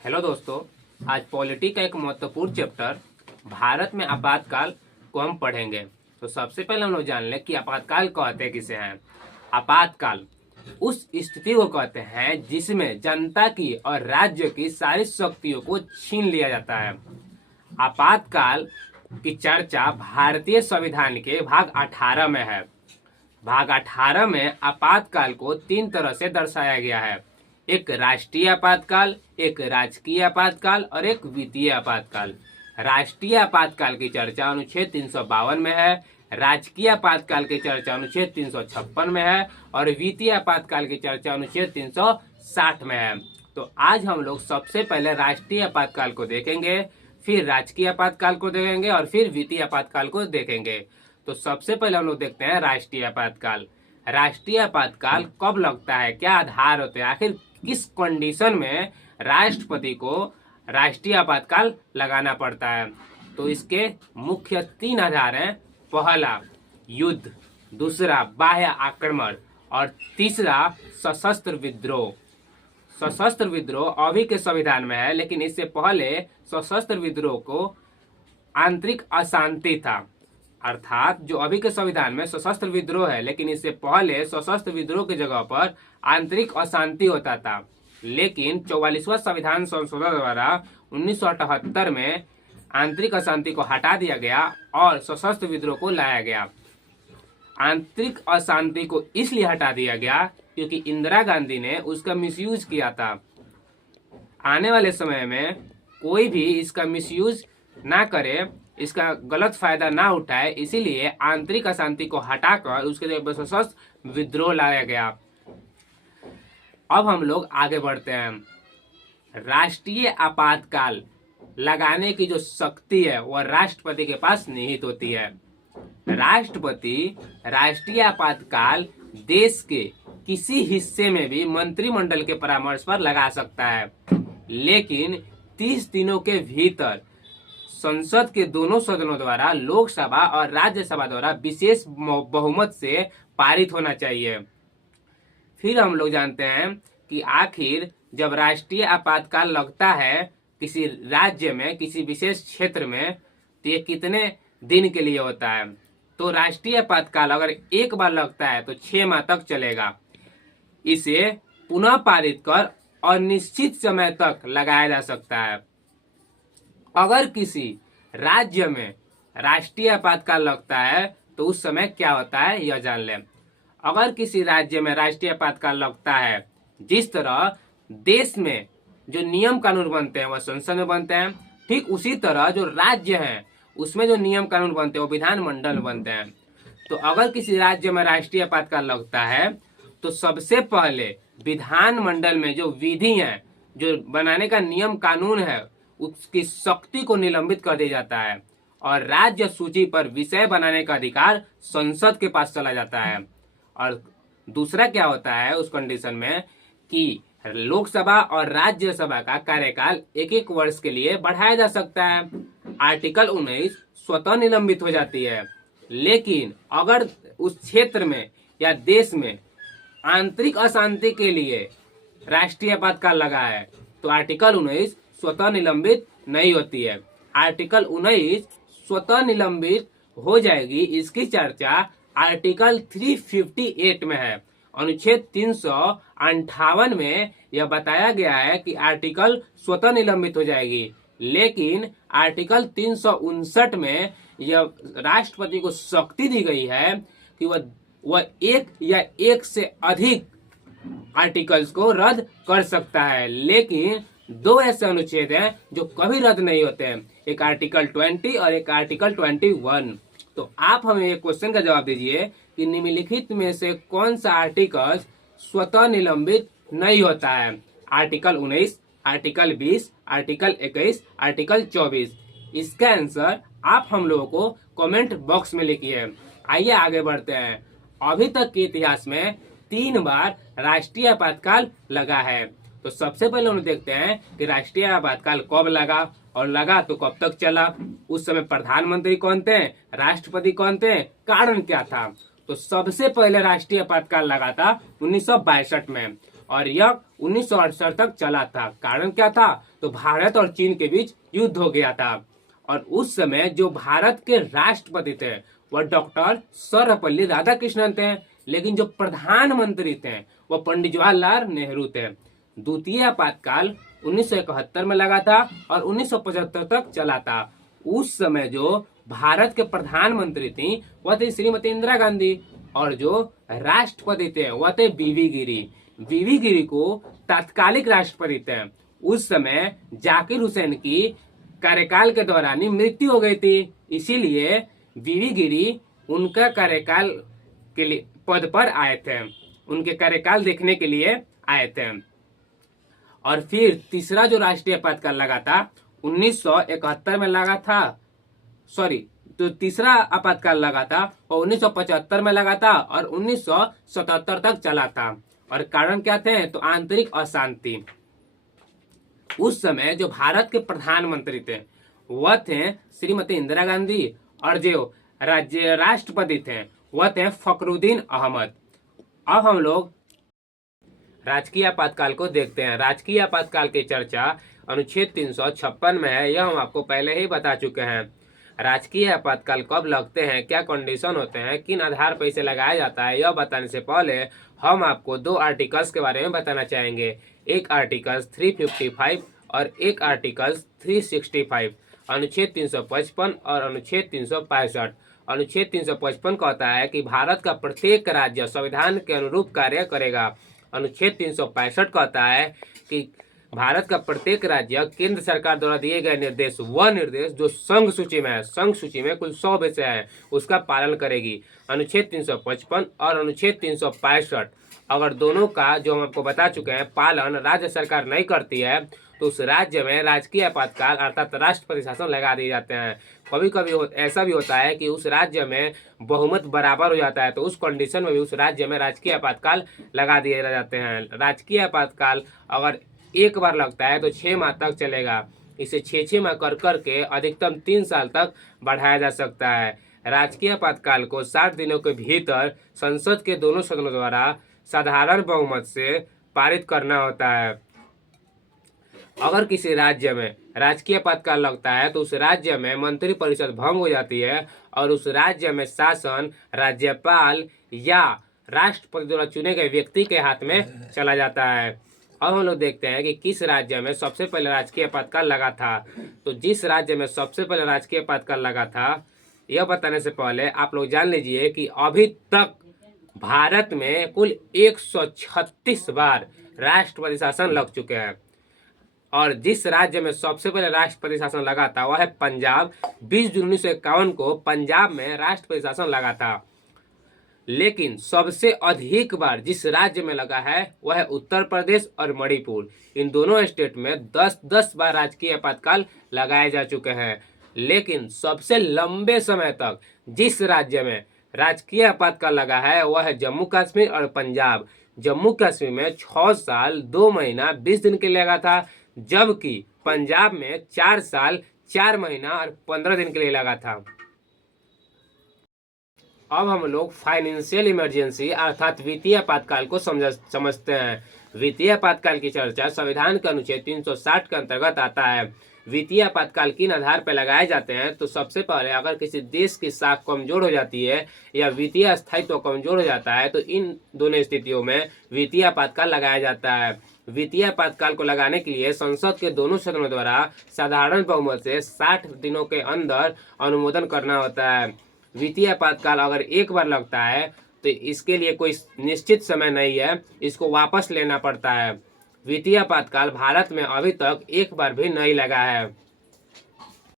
Hello दोस्तों, आज polity का एक महत्वपूर्ण चैप्टर भारत में आपातकाल को हम पढ़ेंगे। तो सबसे पहले हम लोग जान लें कि आपातकाल कहते किसे हैं। आपातकाल उस स्थिति को कहते हैं जिसमें जनता की और राज्य की सारी शक्तियों को छीन लिया जाता है। आपातकाल की चर्चा भारतीय संविधान के भाग 18 में है। भाग 18 में आपातकाल को 3 तरह से दर्शाया गया है। एक राष्ट्रीय आपातकाल, एक राजकीय आपातकाल और एक वित्तीय आपातकाल। राष्ट्रीय आपातकाल की चर्चा अनुच्छेद 352 में है, राजकीय आपातकाल की चर्चा अनुच्छेद 356 में है और वित्तीय आपातकाल की चर्चा अनुच्छेद 360 में है। तो आज हम लोग सबसे पहले राष्ट्रीय आपातकाल को देखेंगे, फिर राजकीय आपातकाल को देखेंगे और फिर वित्तीय आपातकाल को देखेंगे। तो सबसे पहले हम लोग देखते हैं राष्ट्रीय आपातकाल। राष्ट्रीय आपातकाल कब लगता है, क्या आधार होते हैं, आखिर किस कंडीशन में राष्ट्रपति को राष्ट्रीय आपातकाल लगाना पड़ता है। तो इसके मुख्य 3 आधार हैं। पहला युद्ध, दूसरा बाह्य आक्रमण और तीसरा सशस्त्र विद्रोह। सशस्त्र विद्रोह अभी के संविधान में है, लेकिन इससे पहले सशस्त्र विद्रोह को आंतरिक अशांति था। अर्थात जो अभी के संविधान में सशस्त्र विद्रोह है, लेकिन इससे पहले सशस्त्र विद्रोह की जगह पर आंतरिक अशांति होता था। लेकिन 44वां संविधान संशोधन द्वारा 1978 में आंतरिक अशांति को हटा दिया गया और सशस्त्र विद्रोह को लाया गया। आंतरिक अशांति को इसलिए हटा दिया गया क्योंकि इंदिरा गांधी ने उसका मिसयूज किया था। आने वाले समय में कोई भी इसका मिसयूज ना करे, इसका गलत फायदा ना उठाए, इसीलिए आंतरिक अशांति को हटाकर उसके जगह पर सशस्त्र विद्रोह लाया गया। अब हम लोग आगे बढ़ते हैं। राष्ट्रीय आपातकाल लगाने की जो शक्ति है वह राष्ट्रपति के पास निहित होती है। राष्ट्रपति राष्ट्रीय आपातकाल देश के किसी हिस्से में भी मंत्रिमंडल के परामर्श पर लगा सकता है, लेकिन 30 दिनों के भीतर संसद के दोनों सदनों द्वारा लोकसभा और राज्यसभा द्वारा विशेष बहुमत से पारित होना चाहिए। फिर हम लोग जानते हैं कि आखिर जब राष्ट्रीय आपातकाल लगता है किसी राज्य में, किसी विशेष क्षेत्र में, तो ये कितने दिन के लिए होता है। तो राष्ट्रीय आपातकाल अगर एक बार लगता है तो 6 माह तक चलेगा। इसे पुनः पारित कर अनिश्चित समय तक लगाया जा सकता है। अगर किसी राज्य में राष्ट्रीय आपातकाल लगता है तो उस समय क्या होता है यह जान लें। अगर किसी राज्य में राष्ट्रीय आपातकाल लगता है, जिस तरह देश में जो नियम कानून बनते हैं वह संसद में बनते हैं, ठीक उसी तरह जो राज्य हैं उसमें जो नियम कानून बनते हैं वो विधानमंडल में बनते हैं। तो अगर किसी राज्य में राष्ट्रीय आपातकाल लगता है तो सबसे पहले विधानमंडल में जो विधि है, जो बनाने का नियम कानून है, उसकी शक्ति को निलंबित कर दिया जाता है और राज्य सूची पर विषय बनाने का अधिकार संसद के पास चला जाता है। और दूसरा क्या होता है उस कंडीशन में कि लोकसभा और राज्यसभा का कार्यकाल 1-1 वर्ष के लिए बढ़ाया जा सकता है। आर्टिकल 19 स्वतः निलंबित हो जाती है, लेकिन अगर उस क्षेत्र में या देश में आंतरिक अशांति के लिए राष्ट्रीय आपातकाल लगा है तो आर्टिकल 19 स्वतः निलंबित नहीं होती है। आर्टिकल 19 स्वतः निलंबित हो जाएगी, इसकी चर्चा आर्टिकल 358 में है। अनुच्छेद 358 में यह बताया गया है कि आर्टिकल स्वतः निलंबित हो जाएगी, लेकिन आर्टिकल 359 में यह राष्ट्रपति को शक्ति दी गई है कि वह एक या एक से अधिक आर्टिकल्स को रद्द कर सकता है। लेकिन 2 ऐसे अनुच्छेद हैं जो कभी रद्द नहीं होते हैं, एक आर्टिकल 20 और एक आर्टिकल 21। तो आप हमें एक क्वेश्चन का जवाब दीजिए कि निम्नलिखित में से कौन सा आर्टिकल स्वतः निलंबित नहीं होता है। Article 19, article 20, article 21, article 24। इसका आंसर आप हम लोगों को कमेंट बॉक्स में लिखिए। आइए आगे बढ़ते हैं। अभी तक के इतिहास में 3 बार राष्ट्रीय आपातकाल लगा है। तो सबसे पहले हम देखते हैं कि राष्ट्रीय आपातकाल कब लगा और लगा तो कब तक चला, उस समय प्रधानमंत्री कौन थे, राष्ट्रपति कौन थे, कारण क्या था। तो सबसे पहले राष्ट्रीय आपातकाल लगा था 1962 में और यह 1968 तक चला था। कारण क्या था? तो भारत और चीन के बीच युद्ध हो गया था और उस समय जो भारत के राष्ट्रपति थे वह डॉक्टर सर्वपल्ली राधाकृष्णन थे, लेकिन जो प्रधानमंत्री थे वह पंडित जवाहरलाल नेहरू थे। द्वितीय आपातकाल 1971 में लगा था और 1975 तक चला था। उस समय जो भारत के प्रधानमंत्री थी वह थी श्रीमती इंदिरा गांधी और जो राष्ट्रपति थे वह थे बीवी गिरी। बीवी गिरी को तात्कालिक राष्ट्रपति थे। उस समय जाकिर हुसैन की कार्यकाल के दौरान ही मृत्यु हो गई थी, इसीलिए बीवी गिरी उनका कार्यकाल के लिए पद पर आए थे, उनके कार्यकाल देखने के लिए आए थे। और फिर तीसरा जो राष्ट्रीय आपातकाल लगा था 1971 में लगा था, तो तीसरा आपातकाल लगा था और 1975 में लगा था और 1977 तक चला था। और कारण क्या थे? तो आंतरिक अशांति। उस समय जो भारत के प्रधानमंत्री थे वह थे श्रीमती इंदिरा गांधी और जो राज्य राष्ट्रपति थे वह थे फखरुद्दीन अहमद। अब हम लोग राजकीय आपातकाल को देखते हैं। राजकीय आपातकाल की चर्चा अनुच्छेद 356 में है, यह हम आपको पहले ही बता चुके हैं। राजकीय आपातकाल कब लगते हैं, क्या कंडीशन होते हैं, किन आधार पर इसे लगाया जाता है, यह बताने से पहले हम आपको दो आर्टिकल्स के बारे में बताना चाहेंगे। एक आर्टिकल 355 और एक आर्टिकल 365। अनुच्छेद 355 और अनुच्छेद 365। अनुच्छेद 355 कहता है कि भारत का प्रत्येक राज्य संविधान के अनुरूप कार्य करेगा। अनुच्छेद 365 कहता है कि भारत का प्रत्येक राज्य केंद्र सरकार द्वारा दिए गए निर्देश जो संघ सूची में है, संघ सूची में कुल 100 विषय है, उसका पालन करेगी। अनुच्छेद 355 और अनुच्छेद 365 अगर दोनों का जो हम आपको बता चुके हैं पालन राज्य सरकार नहीं करती है तो उस राज्य में राजकीय आपातकाल अर्थात राष्ट्रपति शासन लगा दिए जाते हैं। कभी कभी ऐसा भी होता है कि उस राज्य में बहुमत बराबर हो जाता है तो उस कंडीशन में भी उस राज्य में राजकीय आपातकाल लगा दिए जाते हैं। राजकीय आपातकाल अगर एक बार लगता है तो 6 माह तक चलेगा। इसे 6 माह कर करके अधिकतम 3 साल तक बढ़ाया जा सकता है। राजकीय आपातकाल को 60 दिनों के भीतर संसद के दोनों सदनों द्वारा साधारण बहुमत से पारित करना होता है। अगर किसी राज्य में राजकीय आपातकाल लगता है तो उस राज्य में मंत्रिपरिषद भंग हो जाती है और उस राज्य में शासन राज्यपाल या राष्ट्रपति द्वारा चुने गए व्यक्ति के हाथ में चला जाता है। अब हम लोग देखते हैं कि किस राज्य में सबसे पहले राजकीय आपातकाल लगा था। तो जिस राज्य में सबसे पहले राजकीय आपातकाल लगा था यह बताने से पहले आप लोग जान लीजिए कि अभी तक भारत में कुल 136 बार राष्ट्रपति शासन लग चुके हैं और जिस राज्य में सबसे पहले राष्ट्रपति शासन लगा था वह है पंजाब। 20 जून 1951 को पंजाब में राष्ट्रपति शासन लगा था। लेकिन सबसे अधिक बार जिस राज्य में लगा है वह है उत्तर प्रदेश और मणिपुर। इन दोनों स्टेट में 10-10 बार राजकीय आपातकाल लगाए जा चुके हैं। लेकिन सबसे लंबे समय तक जिस राज्य में राजकीय आपातकाल लगा है वह है जम्मू कश्मीर और पंजाब। जम्मू कश्मीर में 6 साल 2 महीना 20 दिन के लिए लगा था, जबकि पंजाब में 4 साल 4 महीना और 15 दिन के लिए लगा था। अब हम लोग फाइनेंशियल इमरजेंसी अर्थात वित्तीय आपातकाल को समझते हैं। वित्तीय आपातकाल की चर्चा संविधान के अनुच्छेद 360 के अंतर्गत आता है। वित्तीय आपातकाल किन आधार पर लगाए जाते हैं? तो सबसे पहले अगर किसी देश की साख कमजोर हो जाती है या वित्तीय स्थायित्व कमजोर हो जाता है तो इन दोनों स्थितियों में वित्तीय आपातकाल लगाया जाता है। वित्तीय आपातकाल को लगाने के लिए संसद के दोनों सदनों द्वारा साधारण बहुमत से 60 दिनों के अंदर अनुमोदन करना होता है। वित्तीय आपातकाल अगर एक बार लगता है तो इसके लिए कोई निश्चित समय नहीं है, इसको वापस लेना पड़ता है। वित्तीय आपातकाल भारत में अभी तक एक बार भी नहीं लगा है।